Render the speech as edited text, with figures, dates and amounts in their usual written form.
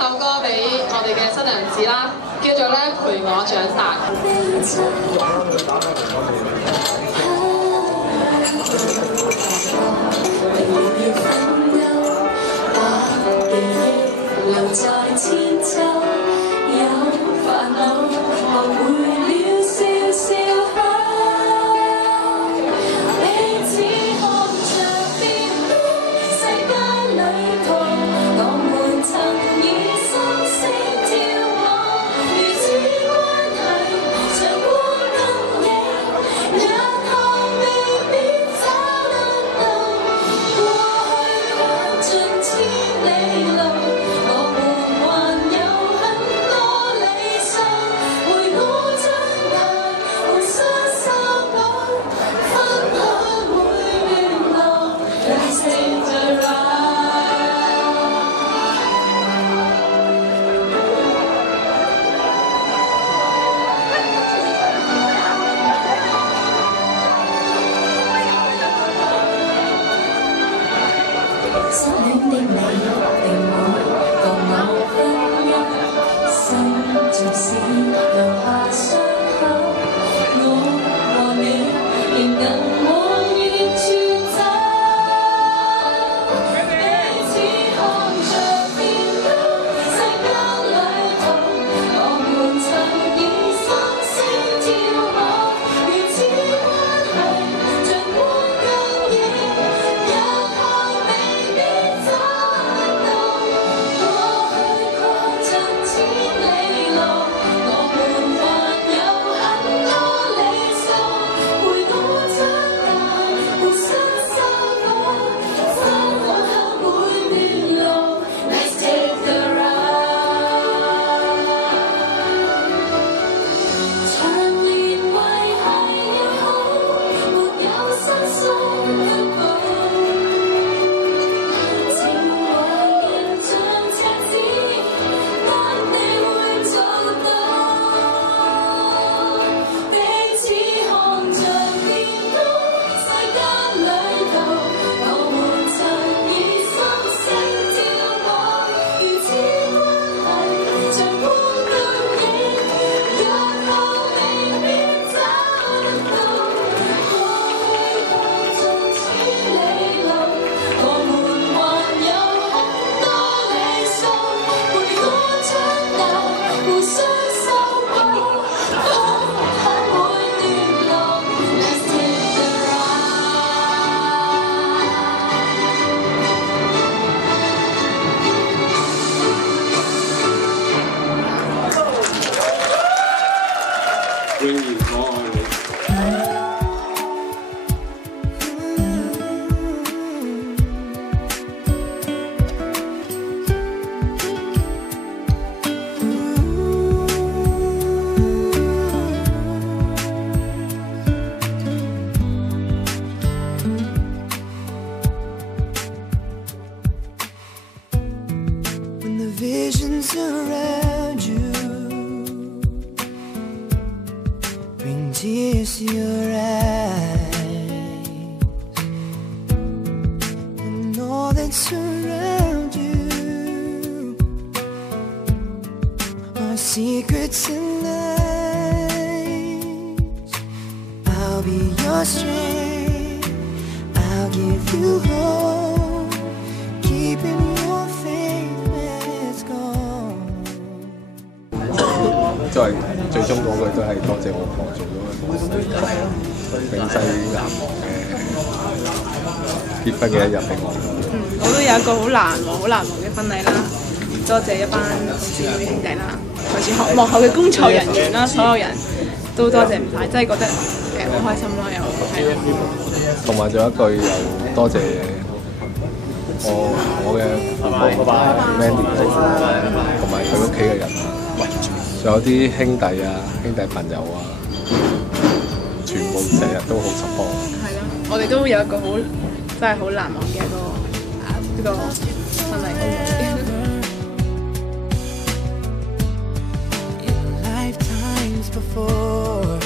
首歌俾我哋嘅新娘子啦，叫做咧陪我長大。留在千秋，有煩惱，學會了笑笑口，彼此看着變空世界旅途，我們曾以心聲眺望，如此關係像光跟影，日後未必找得到，過去跨盡千里路。失戀的你令我共我婚姻，心像是留下傷口，我和你仍能往遠處走，彼此看着變高世間旅途，我們曾以心聲眺望，如此關係像光跟影，日後未必找得到，過去跨盡千里路，我們還有很多理想，陪我長大，互相修補，生活後每段路 Let's take the ride， 長年維繫要好，沒有失縮一步，情懷仍像赤子，但你會做到，彼此看着變高世間旅途，我們曾以心聲眺望，如此關係像光跟影，日後未必找得到，過去跨盡千里路，我們還有很多理想，陪我長大，互相修補，放下每段路 Let's take the ride。 永遠我愛你。When the visions around you bring tears to your eyes, and all that's around you are secrets and lies. I'll be your strength, I'll give you hope, keeping your faith when it's gone. 都係最終嗰句都係多謝我婆做咗永世難忘嘅結婚嘅一日俾我。我都有一個好難忘嘅婚禮啦，多謝一班姊妹兄弟啦，同住幕後嘅工作人員啦，所有人都多謝唔晒，真係覺得好開心咯，又係。同埋仲有一句又多謝我嘅父母 Mandy 同埋佢屋企嘅人，仲有啲兄弟啊、兄弟朋友啊，全部成日都好 support。係咯，我哋都有一個真係好難忘嘅一個婚禮。In lifetimes before